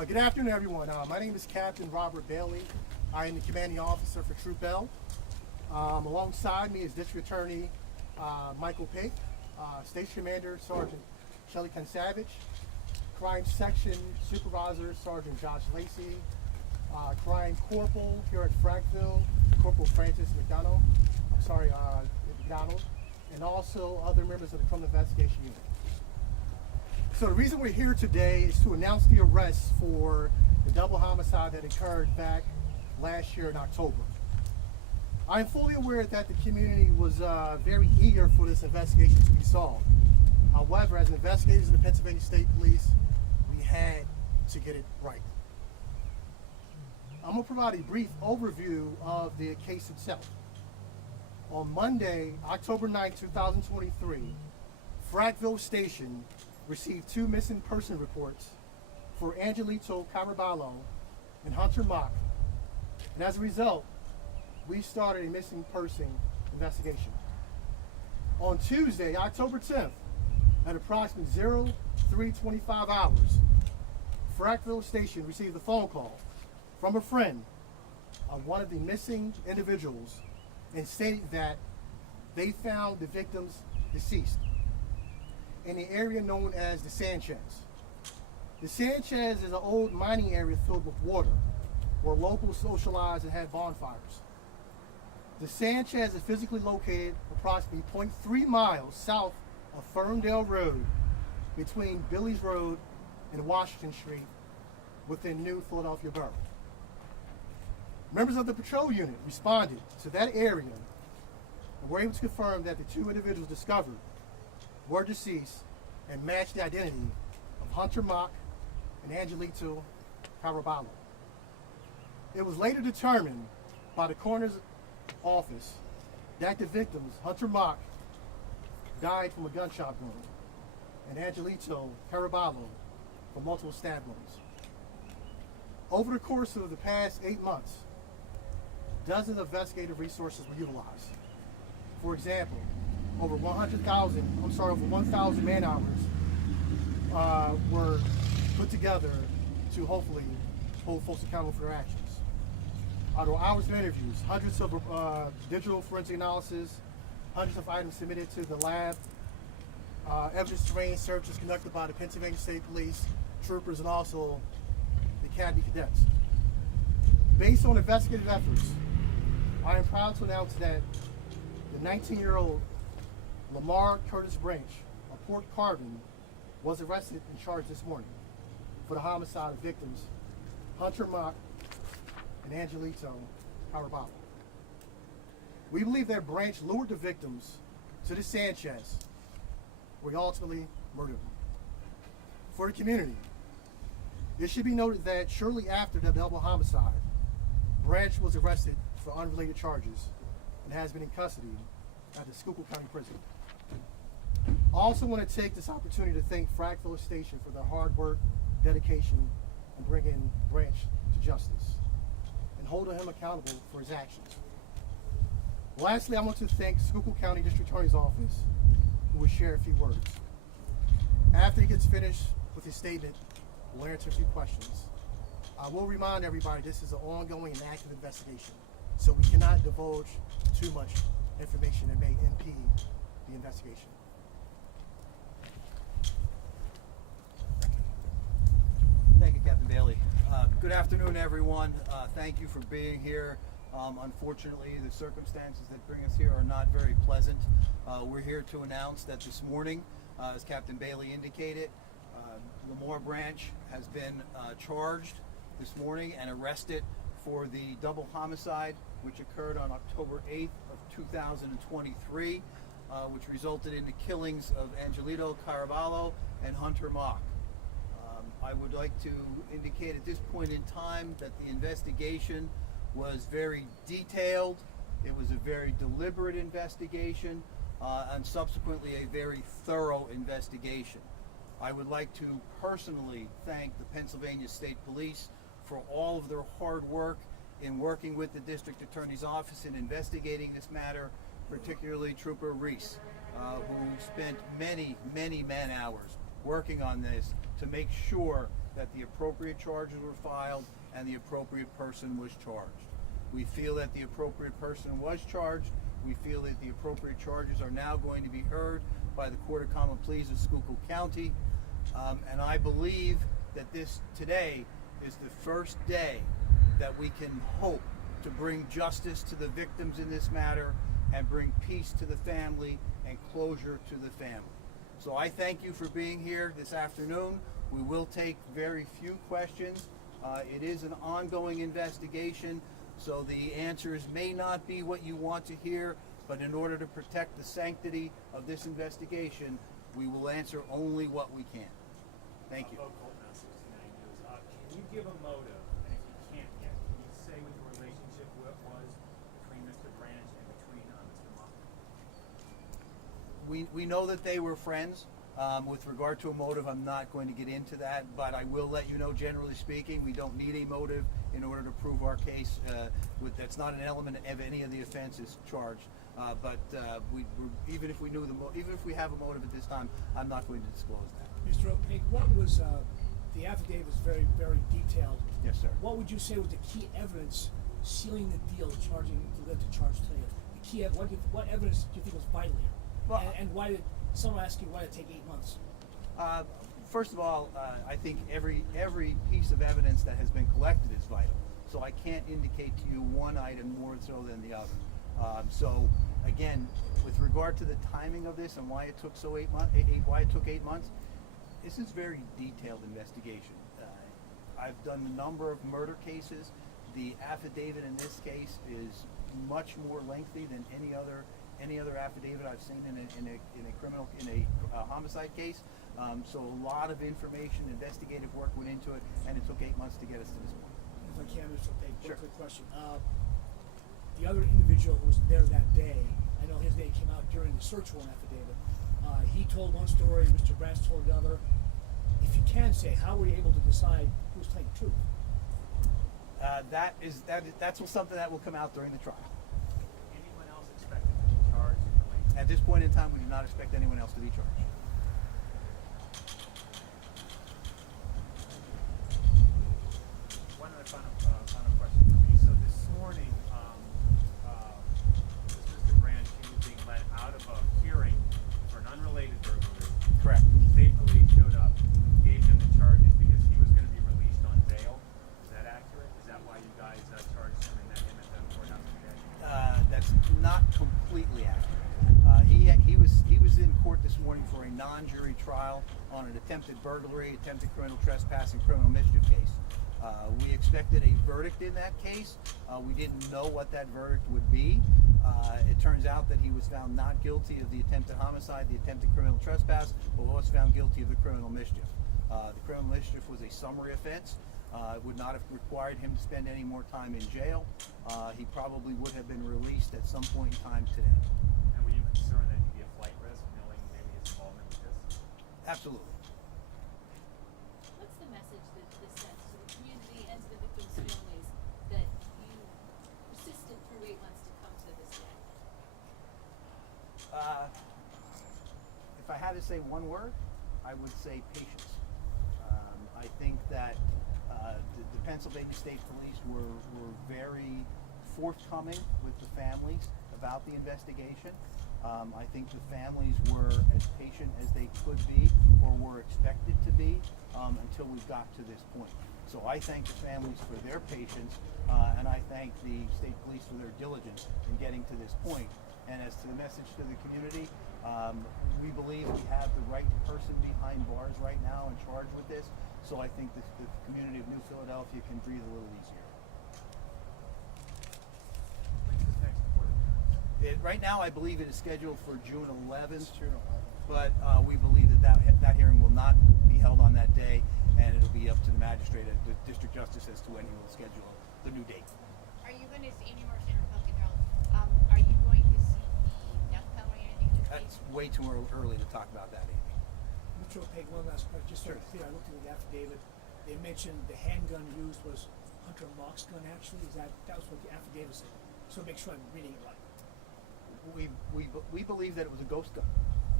Good afternoon, everyone. My name is Captain Robert Bailey. I am the commanding officer for Troop L. Alongside me is District Attorney Michael Pate, Station Commander Sergeant Shelly Savage, Crime Section Supervisor Sergeant Josh Lacey, Crime Corporal here at Frackville, Corporal Francis McDonald, and also other members of the Criminal Investigation Unit. So the reason we're here today is to announce the arrest for the double homicide that occurred back last year in October. I am fully aware that the community was very eager for this investigation to be solved. However, as investigators of the Pennsylvania State Police, we had to get it right. I'm going to provide a brief overview of the case itself. On Monday, October 9, 2023, Frackville Station received 2 missing person reports for Angelito Caraballo and Hunter Mock. And as a result, we started a missing person investigation. On Tuesday, October 10th, at approximately 03:25 hours, Frackville Station received a phone call from a friend of one of the missing individuals and stated that they found the victims deceased in the area known as the Sanchez. The Sanchez is an old mining area filled with water where locals socialize and have bonfires. The Sanchez is physically located approximately 0.3 miles south of Ferndale Road between Billy's Road and Washington Street within New Philadelphia Borough. Members of the patrol unit responded to that area and were able to confirm that the 2 individuals discovered were deceased and matched the identity of Hunter Mock and Angelito Caraballo. It was later determined by the coroner's office that the victims, Hunter Mock, died from a gunshot wound, and Angelito Caraballo from multiple stab wounds. Over the course of the past 8 months, dozens of investigative resources were utilized. For example, over 1,000 man hours were put together to hopefully hold folks accountable for their actions. There were hours of interviews, hundreds of digital forensic analysis, hundreds of items submitted to the lab, evidence terrain searches conducted by the Pennsylvania State Police, troopers, and also the Academy cadets. Based on investigative efforts, I am proud to announce that the 19-year-old Lamar Curtis Branch of Port Carbon was arrested and charged this morning for the homicide of victims Hunter Mock and Angelito Caraballo. We believe that Branch lured the victims to the Sanchez, where he ultimately murdered them. For the community, it should be noted that shortly after the double homicide, Branch was arrested for unrelated charges and has been in custody at the Schuylkill County Prison. I also want to take this opportunity to thank Frackville Station for their hard work, dedication, and bringing Branch to justice and holding him accountable for his actions. Lastly, I want to thank Schuylkill County District Attorney's Office, who will share a few words. After he gets finished with his statement, we'll answer a few questions. I will remind everybody this is an ongoing and active investigation, so we cannot divulge too much information that may impede the investigation. Thank you, Captain Bailey. Good afternoon, everyone. Thank you for being here. Unfortunately, the circumstances that bring us here are not very pleasant. We're here to announce that this morning, as Captain Bailey indicated, Lamar Branch has been charged this morning and arrested for the double homicide which occurred on October 8th of 2023, which resulted in the killings of Angelito Caraballo and Hunter Mock. I would like to indicate at this point in time that the investigation was very detailed. It was a very deliberate investigation, and subsequently a very thorough investigation. I would like to personally thank the Pennsylvania State Police for all of their hard work in working with the District Attorney's Office in investigating this matter, particularly Trooper Reese, who spent many man hours working on this to make sure that the appropriate charges were filed and the appropriate person was charged. We feel that the appropriate person was charged. We feel that the appropriate charges are now going to be heard by the Court of Common Pleas of Schuylkill County. And I believe that this today is the first day that we can hope to bring justice to the victims in this matter and bring peace to the family and closure to the family. So I thank you for being here this afternoon. We will take very few questions. It is an ongoing investigation, so the answers may not be what you want to hear, but in order to protect the sanctity of this investigation, we will answer only what we can. Thank you. Can you give a motive? And if you can't yet, can you say what the relationship was between Mr. Branch and between Mr. Mock? We know that they were friends. With regard to a motive, I'm not going to get into that, but I will let you know, generally speaking, we don't need a motive in order to prove our case. That's not an element of any of the offenses charged. Even if we knew even if we have a motive at this time, I'm not going to disclose that. Mr. O'Pig, what was the affidavit was very, very detailed. Yes, sir. What would you say was the key evidence sealing the deal, charging to let the charge to you? The key, what evidence do you think was vital here? Well, and why did someone ask you why did it take 8 months? First of all, I think every piece of evidence that has been collected is vital. So I can't indicate to you one item more so than the other. So again, with regard to the timing of this and why it took why it took 8 months, this is very detailed investigation. I've done a number of murder cases. The affidavit in this case is much more lengthy than any other affidavit I've seen in a homicide case. So a lot of information, investigative work went into it, and it took 8 months to get us to this point. If I can, Mr. O'Pig, Sure. one quick question. The other individual who was there that day, I know his name came out during the search warrant affidavit. He told one story, Mr. Branch told another. If you can say, how were you able to decide who was telling the truth? That's something that will come out during the trial. Anyone else expected to be charged in relation? At this point in time, we do not expect anyone else to be charged. One other final question for me. So this morning, Mr. Branch was being led out of a hearing for an unrelated burglary. Correct. State police showed up, gave him the charges because he was going to be released on bail. Is that accurate? Is that why you guys charged him and met him at the courthouse today? That's not completely accurate. He was in court this morning for a non-jury trial on an attempted burglary, attempted criminal trespass, and criminal mischief case. We expected a verdict in that case. We didn't know what that verdict would be. It turns out that he was found not guilty of the attempted homicide, the attempted criminal trespass, but was found guilty of the criminal mischief. The criminal mischief was a summary offense. It would not have required him to spend any more time in jail. He probably would have been released at some point in time today. And were you concerned that he'd be a flight risk, knowing maybe his involvement with this? Absolutely. What's the message that this sends to the community and to the victims' families that you persisted through 8 months to come to this day? If I had to say one word, I would say patience. I think that the Pennsylvania State Police were very forthcoming with the families about the investigation. I think the families were as patient as they could be or were expected to be until we got to this point. So I thank the families for their patience and I thank the state police for their diligence in getting to this point. And as to the message to the community, we believe we have the right person behind bars right now and charged with this. So I think the community of New Philadelphia can breathe a little easier. When's this next court appearance? Right now, I believe it is scheduled for June 11th, but we believe that hearing will not be held on that day, and it'll be up to the magistrate, the district justice, as to when he will schedule the new date. Are you going to see any more Senator Republican Girls? Are you going to see the death penalty or anything in this That's case? way too early to talk about that, Amy. Mr. O'Pig, one last question, just so it's clear. I looked at the affidavit. They mentioned the handgun used was Hunter Mock's gun. Actually, that was what the affidavit said. So make sure I'm reading it right. We believe that it was a ghost gun.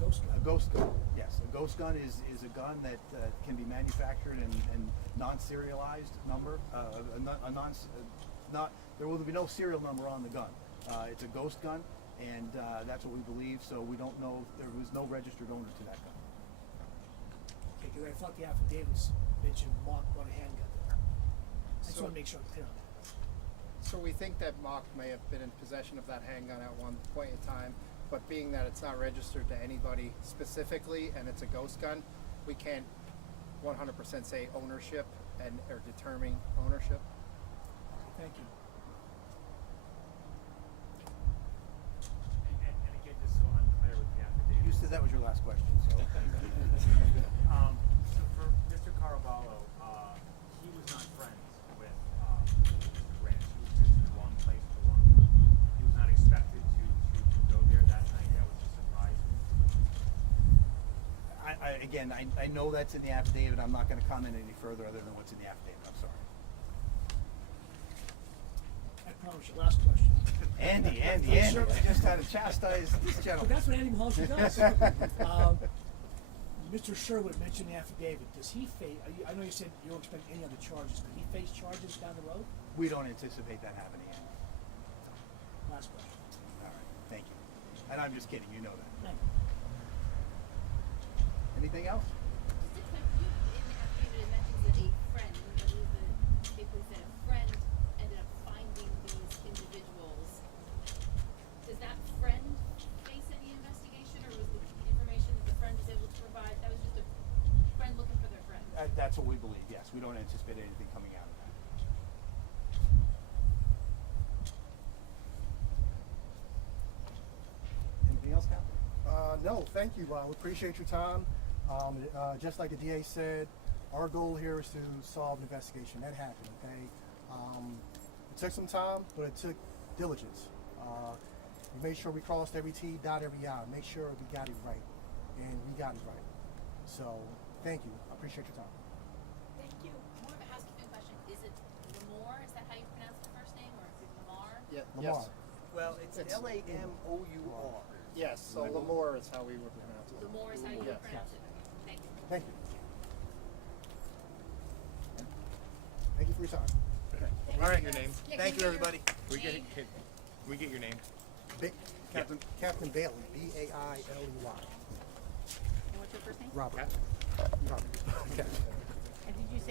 Ghost gun. A ghost gun, yes. A ghost gun is a gun that can be manufactured and non-serialized number. There will be no serial number on the gun. It's a ghost gun, and that's what we believe. So we don't know. There was no registered owner to that gun. Okay, because I thought the affidavits mentioned Mark brought a handgun there. I just So- want to make sure I'm clear on that. So we think that Mark may have been in possession of that handgun at one point in time, but being that it's not registered to anybody specifically and it's a ghost gun, we can't 100% say ownership or determine ownership. Okay, thank you. And again, just so I'm clear with the affidavit. You said that was your last question. So. So for Mr. Caraballo, he was not friends with Mr. Branch. He was just in the wrong place at the wrong time. He was not expected to go there that night. That was a surprise. I know that's in the affidavit. I'm not going to comment any further other than what's in the affidavit. I'm sorry. I promise you, last question. Andy, I just had to chastise this But gentleman. that's what Andy Mahoney does. Mr. Sherwood mentioned the affidavit. Does he face, I know you said you don't expect any other charges, but he face charges down the road? We don't anticipate that happening, Andy. Last question. All right, thank you. And I'm just kidding. You know that. Thank you. Anything else? Just a quick, in the affidavit, it mentions that a friend, I believe the paper said a friend ended up finding these individuals. Does that friend face any investigation, or was the information that the friend was able to provide, that was just a friend looking for their friend? That's what we believe. Yes, we don't anticipate anything coming out of that. Anything else, Captain? No, thank you. We appreciate your time. Just like the DA said, our goal here is to solve an investigation. That happened, okay? It took some time, but it took diligence. We made sure we crossed every T, dot every I. Make sure we got it right. And we got it right. So, thank you. I appreciate your time. Thank you. More of a housekeeping question, is it Lamore, is that how you pronounce the first name, or is it Lamar? Lamar. Yes. Well, it's It's Lamour. Yes, so Lamore is how we would pronounce it. Lamore is how you Yes. pronounce it? Thank you. Thank you. Thank you for your time. All right, your name. Yeah, Thank can you, we get everybody. We get name? we get your name. Captain Bailey, B-A-I-L-E-Y. And what's your first name? Robert. Cap? Robert. Okay. And did you say